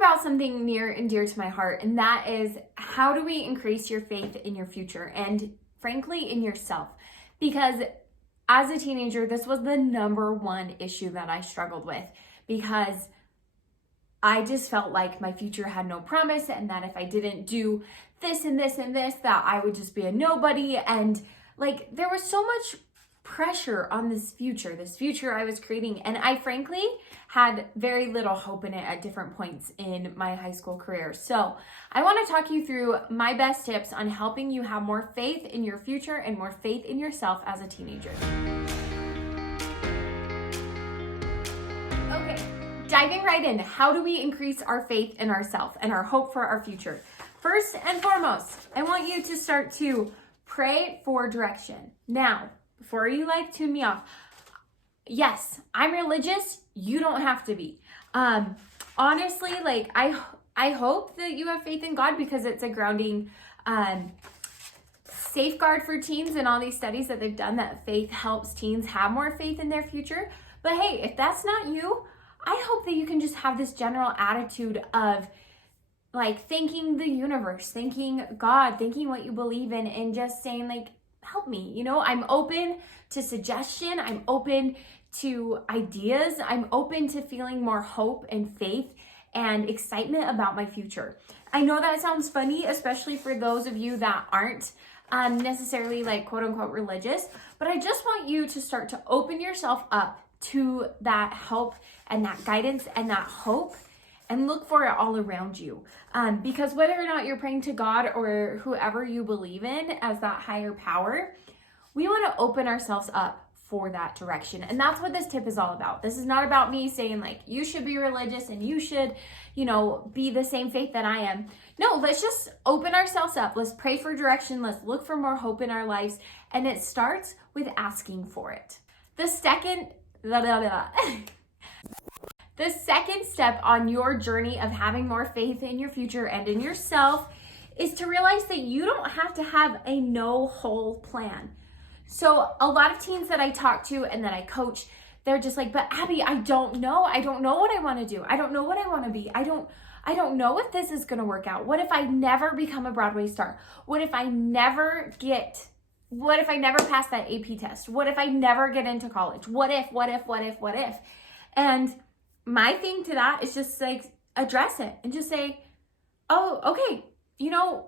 about something near and dear to my heart, and that is, how do we increase your faith in your future and frankly in yourself? Because as a teenager, this was the number one issue that I struggled with, because I just felt like my future had no promise, and that if I didn't do this and this and this, that I would just be a nobody. And like, there was so much pressure on this future I was creating. And I frankly had very little hope in it at different points in my high school career. So I want to talk you through my best tips on helping you have more faith in your future and more faith in yourself as a teenager. Okay, diving right in. How do we increase our faith in ourselves and our hope for our future? First and foremost, I want you to start to pray for direction. Now, before you tune me off, yes, I'm religious. You don't have to be. Honestly, I hope that you have faith in God, because it's a grounding safeguard for teens, and all these studies that they've done that faith helps teens have more faith in their future. But hey, if that's not you, I hope that you can just have this general attitude of thanking the universe, thanking God, thanking what you believe in, and just saying help me. I'm open to suggestion. I'm open to ideas. I'm open to feeling more hope and faith and excitement about my future. I know that sounds funny, especially for those of you that aren't necessarily quote unquote religious, but I just want you to start to open yourself up to that help and that guidance and that hope, and look for it all around you. Because whether or not you're praying to God or whoever you believe in as that higher power, we want to open ourselves up for that direction. And that's what this tip is all about. This is not about me saying you should be religious and you should, be the same faith that I am. No, let's just open ourselves up. Let's pray for direction. Let's look for more hope in our lives. And it starts with asking for it. The second step on your journey of having more faith in your future and in yourself is to realize that you don't have to have a no-hole plan. So a lot of teens that I talk to and that I coach, they're just but Abby, I don't know what I want to do. I don't know what I want to be. I don't know if this is going to work out. What if I never become a Broadway star? What if I never pass that AP test? What if I never get into college? What if? And my thing to that is just address it and just say, oh, okay,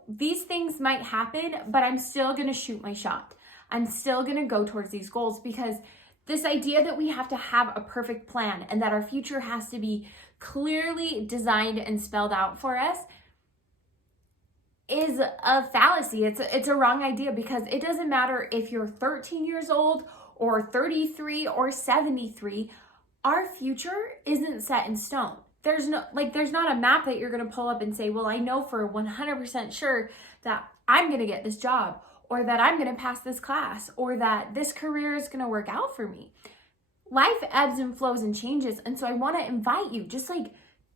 these things might happen, but I'm still going to shoot my shot. I'm still going to go towards these goals, because this idea that we have to have a perfect plan and that our future has to be clearly designed and spelled out for us is a fallacy. It's a wrong idea, because it doesn't matter if you're 13 years old or 33 or 73. Our future isn't set in stone. There's not a map that you're going to pull up and say, well, I know for 100% sure that I'm going to get this job, or that I'm going to pass this class, or that this career is going to work out for me. Life ebbs and flows and changes. And so I want to invite you, just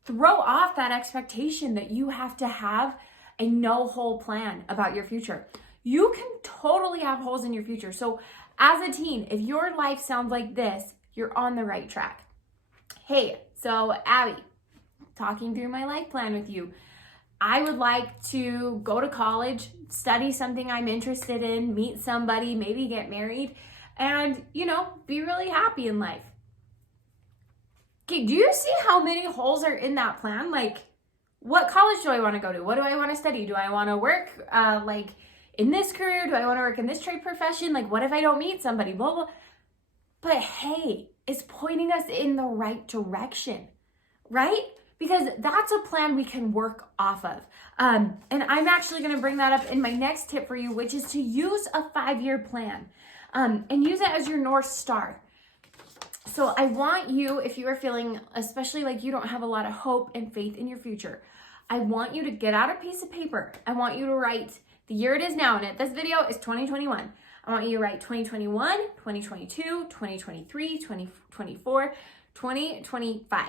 throw off that expectation that you have to have a no-hole plan about your future. You can totally have holes in your future. So as a teen, if your life sounds like this, you're on the right track. Hey, so Abby, talking through my life plan with you. I would like to go to college, study something I'm interested in, meet somebody, maybe get married, and, be really happy in life. Okay, do you see how many holes are in that plan? What college do I want to go to? What do I want to study? Do I want to work in this career? Do I want to work in this trade profession? What if I don't meet somebody? Blah, blah. But hey, it's pointing us in the right direction, right? Because that's a plan we can work off of. And I'm actually going to bring that up in my next tip for you, which is to use a 5-year plan and use it as your North Star. So I want you, if you are feeling, especially you don't have a lot of hope and faith in your future, I want you to get out a piece of paper. I want you to write the year it is now. And this video is 2021. I want you to write 2021, 2022, 2023, 2024, 2025.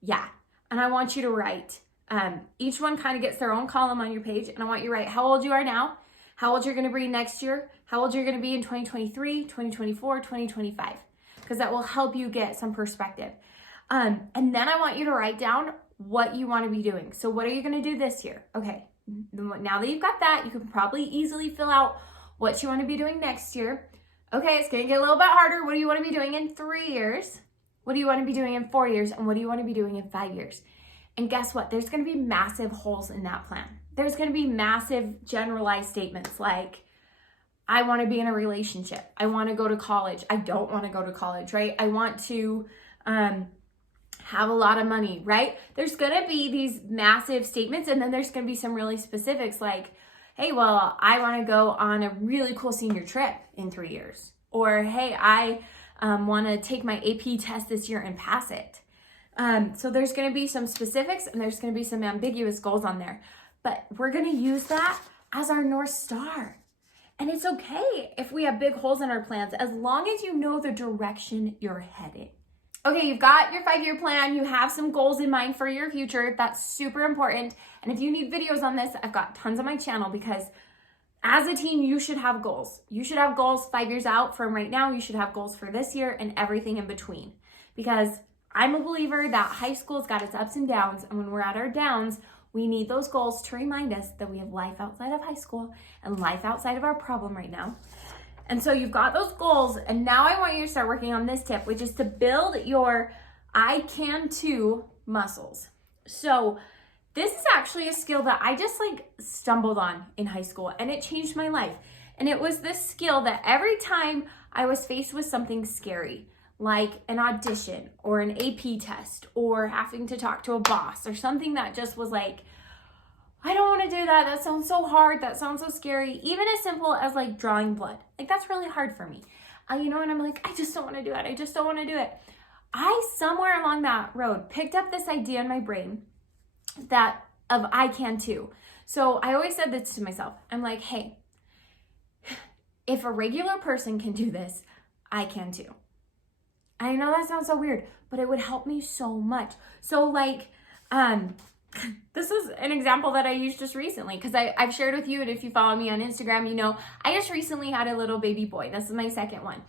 Yeah. And I want you to write, each one kind of gets their own column on your page. And I want you to write how old you are now, how old you're going to be next year, how old you're going to be in 2023, 2024, 2025, because that will help you get some perspective. And then I want you to write down what you want to be doing. So what are you going to do this year? Okay, now that you've got that, you can probably easily fill out what you want to be doing next year. Okay, it's going to get a little bit harder. What do you want to be doing in 3 years? What do you want to be doing in 4 years? And what do you want to be doing in 5 years? And guess what? There's going to be massive holes in that plan. There's going to be massive generalized statements like, I want to be in a relationship. I want to go to college. I don't want to go to college, right? I want to have a lot of money, right? There's going to be these massive statements, and then there's going to be some really specifics like, hey, well, I want to go on a really cool senior trip in 3 years. Or, hey, I want to take my AP test this year and pass it. So there's going to be some specifics and there's going to be some ambiguous goals on there. But we're going to use that as our North Star. And it's okay if we have big holes in our plans, as long as you know the direction you're headed. Okay, you've got your 5-year plan. You have some goals in mind for your future. That's super important. And if you need videos on this, I've got tons on my channel, because as a teen, you should have goals. You should have goals 5 years out from right now. You should have goals for this year and everything in between. Because I'm a believer that high school's got its ups and downs. And when we're at our downs, we need those goals to remind us that we have life outside of high school and life outside of our problem right now. And so you've got those goals, and now I want you to start working on this tip, which is to build your I can too muscles. So this is actually a skill that I just stumbled on in high school, and it changed my life. And it was this skill that every time I was faced with something scary, like an audition or an AP test or having to talk to a boss or something that just was like, I don't want to do that. That sounds so hard. That sounds so scary. Even as simple as drawing blood. That's really hard for me. And I'm like, I just don't want to do it. I just don't want to do it. I, somewhere along that road, picked up this idea in my brain that of I can too. So I always said this to myself. I'm like, hey, if a regular person can do this, I can too. I know that sounds so weird, but it would help me so much. So this is an example that I used just recently, because I've shared with you, and if you follow me on Instagram, you know, I just recently had a little baby boy. This is my second one.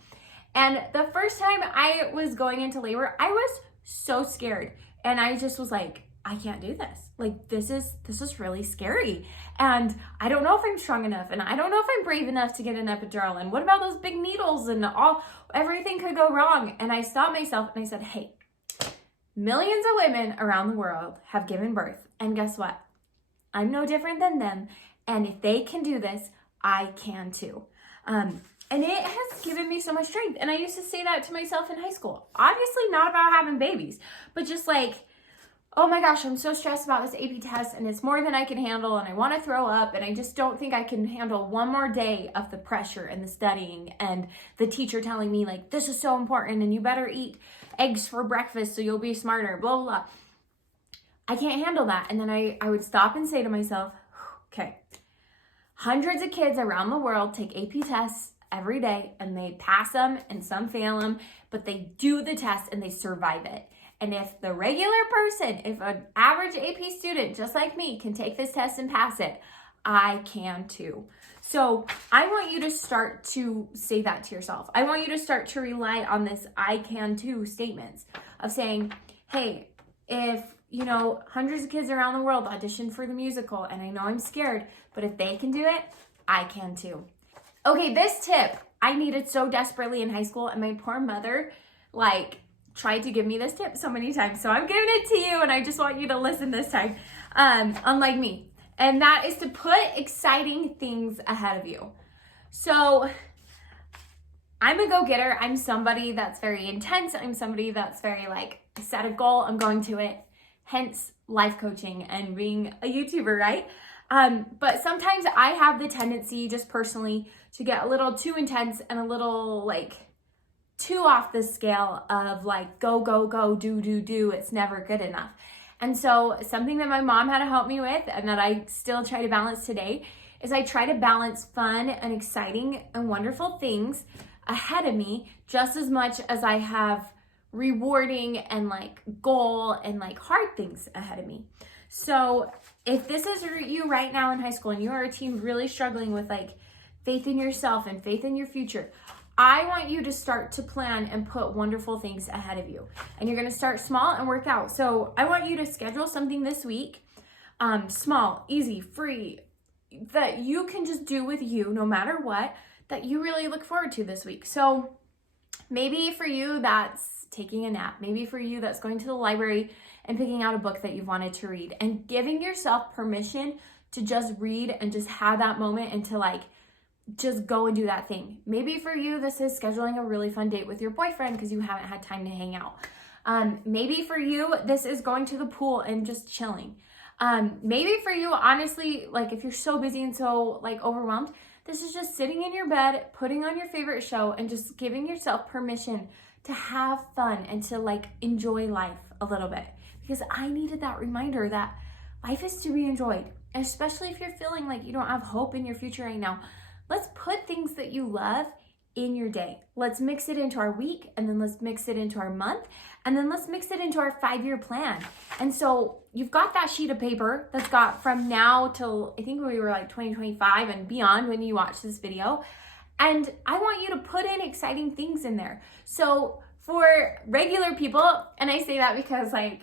And the first time I was going into labor, I was so scared. And I just was like, I can't do this. This is really scary. And I don't know if I'm strong enough. And I don't know if I'm brave enough to get an epidural. And what about those big needles and everything could go wrong. And I stopped myself and I said, hey, millions of women around the world have given birth. And guess what? I'm no different than them. And if they can do this, I can too. And it has given me so much strength. And I used to say that to myself in high school. Obviously not about having babies, but just oh my gosh, I'm so stressed about this AP test and it's more than I can handle and I want to throw up and I just don't think I can handle one more day of the pressure and the studying and the teacher telling me this is so important and you better eat eggs for breakfast so you'll be smarter, blah, blah, blah. I can't handle that. And then I would stop and say to myself, okay, hundreds of kids around the world take AP tests every day and they pass them and some fail them, but they do the test and they survive it. And if the regular person, if an average AP student just like me can take this test and pass it, I can too. So I want you to start to say that to yourself. I want you to start to rely on this I can too statements of saying, hey, if hundreds of kids around the world audition for the musical and I know I'm scared, but if they can do it, I can too. Okay, this tip I needed so desperately in high school, and my poor mother tried to give me this tip so many times. So I'm giving it to you and I just want you to listen this time, unlike me. And that is to put exciting things ahead of you. So I'm a go-getter. I'm somebody that's very intense. I'm somebody that's very set a goal, I'm going to it. Hence life coaching and being a YouTuber, right? But sometimes I have the tendency just personally to get a little too intense and a little too off the scale of go, go, go, do, do, do. It's never good enough. And so something that my mom had to help me with and that I still try to balance today is I try to balance fun and exciting and wonderful things ahead of me just as much as I have rewarding and goal and hard things ahead of me. So if this is you right now in high school and you are a teen really struggling with faith in yourself and faith in your future, I want you to start to plan and put wonderful things ahead of you. And you're going to start small and work out. So I want you to schedule something this week, small, easy, free, that you can just do with you no matter what, that you really look forward to this week. So maybe for you, that's taking a nap. Maybe for you, that's going to the library and picking out a book that you've wanted to read and giving yourself permission to just read and just have that moment and to like, just go and do that thing. Maybe for you, this is scheduling a really fun date with your boyfriend because you haven't had time to hang out. Maybe for you, this is going to the pool and just chilling. Maybe for you, honestly, like if you're so busy and so like overwhelmed, this is just sitting in your bed, putting on your favorite show and just giving yourself permission to have fun and to like enjoy life a little bit. Because I needed that reminder that life is to be enjoyed, especially if you're feeling like you don't have hope in your future right now. Let's put things that you love in your day. Let's mix it into our week, and then let's mix it into our month, and then let's mix it into our 5-year plan. And so you've got that sheet of paper that's got from now till I think we were like 2025 and beyond when you watch this video. And I want you to put in exciting things in there. So for regular people, and I say that because like,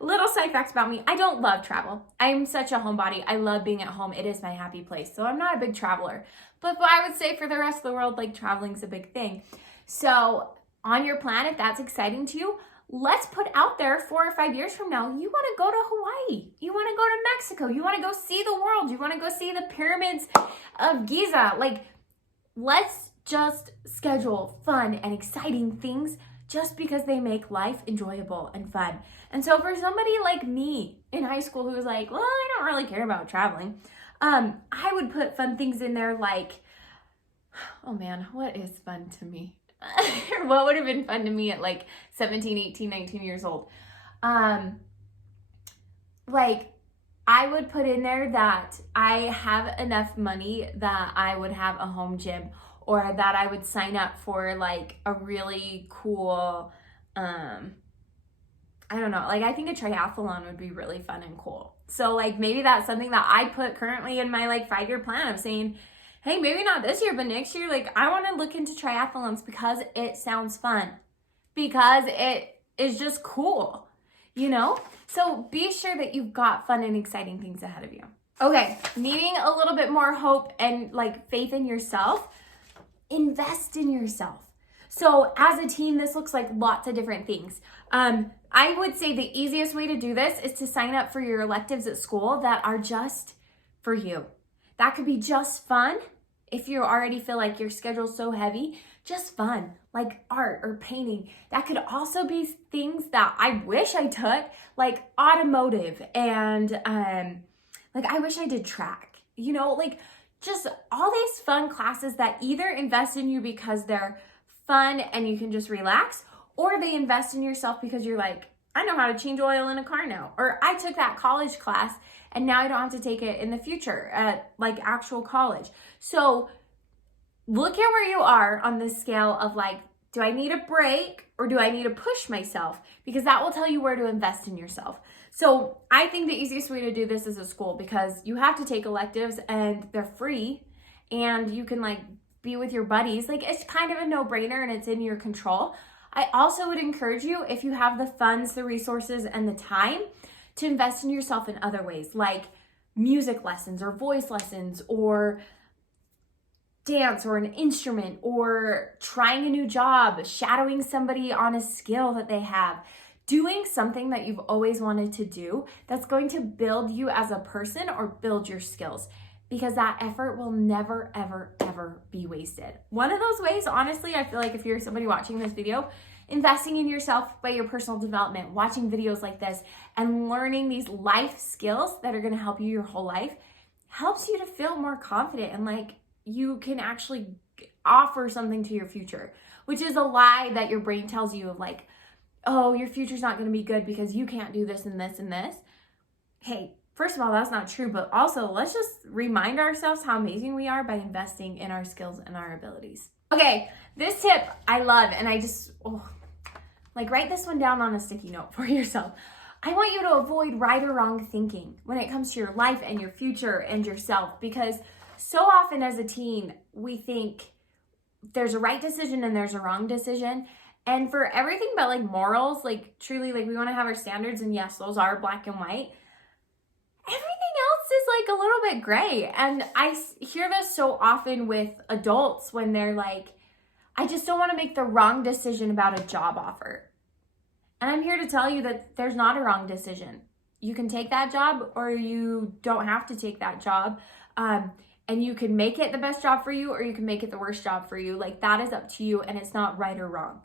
little side facts about me, I don't love travel. I'm such a homebody. I love being at home. It is my happy place. So I'm not a big traveler. But I would say for the rest of the world, like traveling's a big thing. So on your plan, if that's exciting to you, let's put out there 4 or 5 years from now, you want to go to Hawaii. You want to go to Mexico. You want to go see the world. You want to go see the pyramids of Giza. Like, let's just schedule fun and exciting things just because they make life enjoyable and fun. And so for somebody like me in high school who was like, well, I don't really care about traveling, I would put fun things in there like, oh man, what is fun to me? Or what would have been fun to me at like 17, 18, 19 years old? Like, I would put in there that I have enough money that I would have a home gym, or that I would sign up for like a really cool, I don't know, like I think a triathlon would be really fun and cool. So like maybe that's something that I put currently in my like 5-year plan of saying, hey, maybe not this year, but next year, like I want to look into triathlons because it sounds fun, because it is just cool, you know? So be sure that you've got fun and exciting things ahead of you. Okay, needing a little bit more hope and like faith in yourself, invest in yourself. So as a teen, this looks like lots of different things. I would say the easiest way to do this is to sign up for your electives at school that are just for you. That could be just fun. If you already feel like your schedule's so heavy, just fun, like art or painting. That could also be things that I wish I took, like automotive and like I wish I did track, you know, like just all these fun classes that either invest in you because they're fun and you can just relax, or they invest in yourself because you're like, I know how to change oil in a car now, or I took that college class and now I don't have to take it in the future at like actual college. So look at where you are on the scale of like, do I need a break or do I need to push myself? Because that will tell you where to invest in yourself. So I think the easiest way to do this is a school, because you have to take electives and they're free and you can like be with your buddies. Like it's kind of a no-brainer and it's in your control. I also would encourage you, if you have the funds, the resources, and the time, to invest in yourself in other ways, like music lessons or voice lessons or dance or an instrument, or trying a new job, shadowing somebody on a skill that they have, doing something that you've always wanted to do that's going to build you as a person or build your skills, because that effort will never, ever, ever be wasted. One of those ways, honestly, I feel like if you're somebody watching this video, investing in yourself by your personal development, watching videos like this, and learning these life skills that are going to help you your whole life, helps you to feel more confident and like you can actually offer something to your future, which is a lie that your brain tells you of like, oh, your future's not going to be good because you can't do this and this and this. Hey, first of all, that's not true, but also let's just remind ourselves how amazing we are by investing in our skills and our abilities. Okay, this tip I love, and I just, like write this one down on a sticky note for yourself. I want you to avoid right or wrong thinking when it comes to your life and your future and yourself, because so often as a teen, we think there's a right decision and there's a wrong decision. And for everything but like morals, like truly, like we want to have our standards, and yes, those are black and white. Everything else is like a little bit gray. And I hear this so often with adults when they're like, I just don't want to make the wrong decision about a job offer. And I'm here to tell you that there's not a wrong decision. You can take that job or you don't have to take that job. And you can make it the best job for you or you can make it the worst job for you. Like that is up to you, and it's not right or wrong.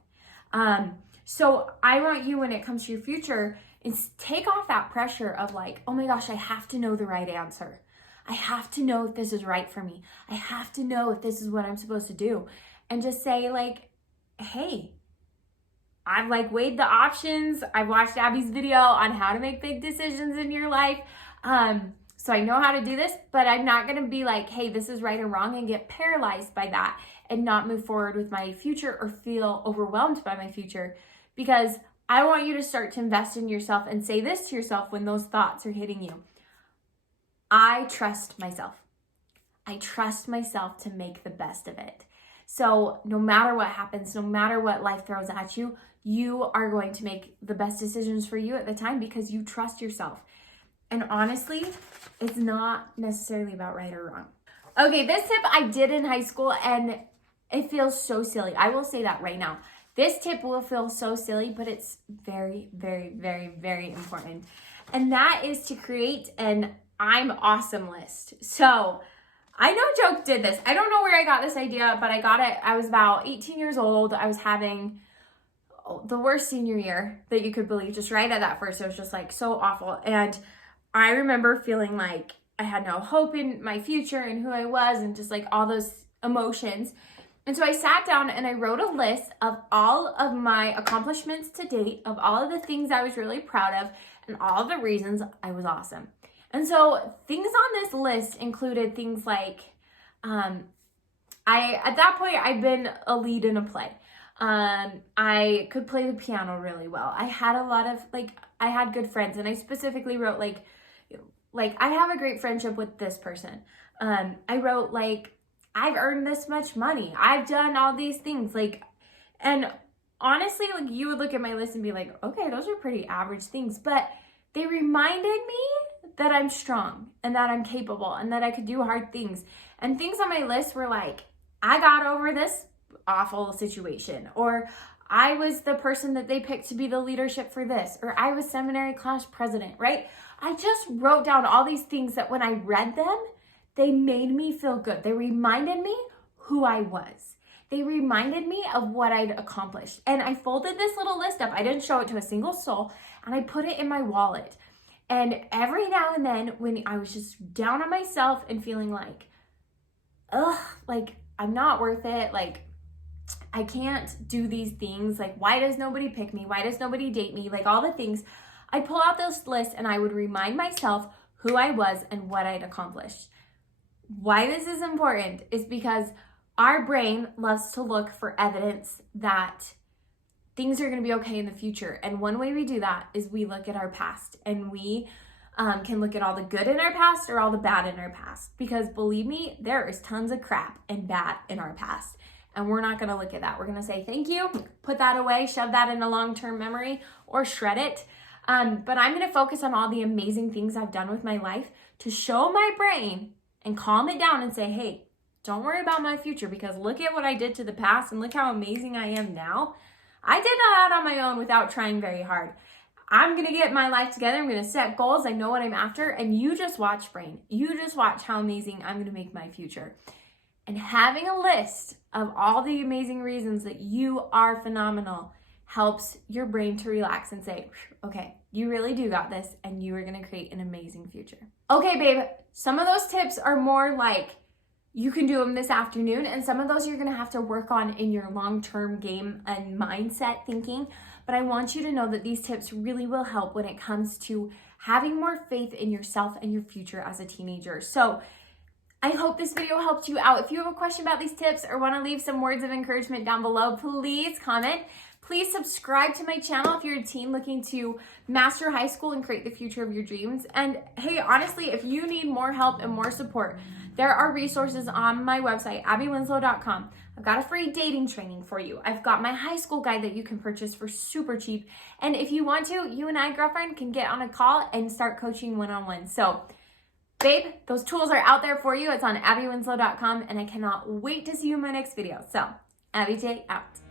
So I want you, when it comes to your future, is take off that pressure of like, oh my gosh, I have to know the right answer. I have to know if this is right for me. I have to know if this is what I'm supposed to do. And just say like, hey, I've like weighed the options. I've watched Abby's video on how to make big decisions in your life. So I know how to do this, but I'm not going to be like, hey, this is right or wrong, and get paralyzed by that and not move forward with my future or feel overwhelmed by my future, because I want you to start to invest in yourself and say this to yourself when those thoughts are hitting you. I trust myself. I trust myself to make the best of it. So no matter what happens, no matter what life throws at you, you are going to make the best decisions for you at the time because you trust yourself. And honestly, it's not necessarily about right or wrong. Okay, this tip I did in high school and it feels so silly. I will say that right now. This tip will feel so silly, but it's very, very, very, very important. And that is to create an I'm awesome list. So I know Joke did this. I don't know where I got this idea, but I got it. I was about 18 years old. I was having the worst senior year that you could believe. Just right at that first, it was just like so awful. And I remember feeling like I had no hope in my future and who I was and just like all those emotions. And so I sat down and I wrote a list of all of my accomplishments to date, of all of the things I was really proud of, and all of the reasons I was awesome. And so things on this list included things like, at that point, I'd been a lead in a play. I could play the piano really well. I had a lot of, I had good friends, and I specifically wrote, I have a great friendship with this person. I wrote, I've earned this much money. I've done all these things. And honestly, you would look at my list and be like, okay, those are pretty average things. But they reminded me that I'm strong and that I'm capable and that I could do hard things. And things on my list were like, I got over this awful situation, or I was the person that they picked to be the leadership for this, or I was seminary class president, right? I just wrote down all these things that when I read them, they made me feel good. They reminded me who I was. They reminded me of what I'd accomplished. And I folded this little list up. I didn't show it to a single soul, and I put it in my wallet. And every now and then when I was just down on myself and feeling like, I'm not worth it. I can't do these things. Why does nobody pick me? Why does nobody date me? All the things. I'd pull out this list and I would remind myself who I was and what I'd accomplished. Why this is important is because our brain loves to look for evidence that things are going to be okay in the future. And one way we do that is we look at our past, and we can look at all the good in our past or all the bad in our past. Because believe me, there is tons of crap and bad in our past. And we're not going to look at that. We're going to say, thank you, put that away, shove that in a long-term memory, or shred it. But I'm going to focus on all the amazing things I've done with my life to show my brain and calm it down and say, hey, don't worry about my future, because look at what I did to the past and look how amazing I am now. I did that on my own without trying very hard. I'm going to get my life together. I'm going to set goals. I know what I'm after. And you just watch, brain. You just watch how amazing I'm going to make my future. And having a list of all the amazing reasons that you are phenomenal helps your brain to relax and say, okay, you really do got this, and you are going to create an amazing future. Okay, babe, some of those tips are more like you can do them this afternoon, and some of those you're going to have to work on in your long-term game and mindset thinking. But I want you to know that these tips really will help when it comes to having more faith in yourself and your future as a teenager. So I hope this video helped you out. If you have a question about these tips or want to leave some words of encouragement down below, please comment. Please subscribe to my channel if you're a teen looking to master high school and create the future of your dreams. And hey, honestly, if you need more help and more support, there are resources on my website, abbywinslow.com. I've got a free dating training for you. I've got my high school guide that you can purchase for super cheap. And if you want to, you and I, girlfriend, can get on a call and start coaching one-on-one. So, babe, those tools are out there for you. It's on abbywinslow.com, and I cannot wait to see you in my next video. So, Abby J out.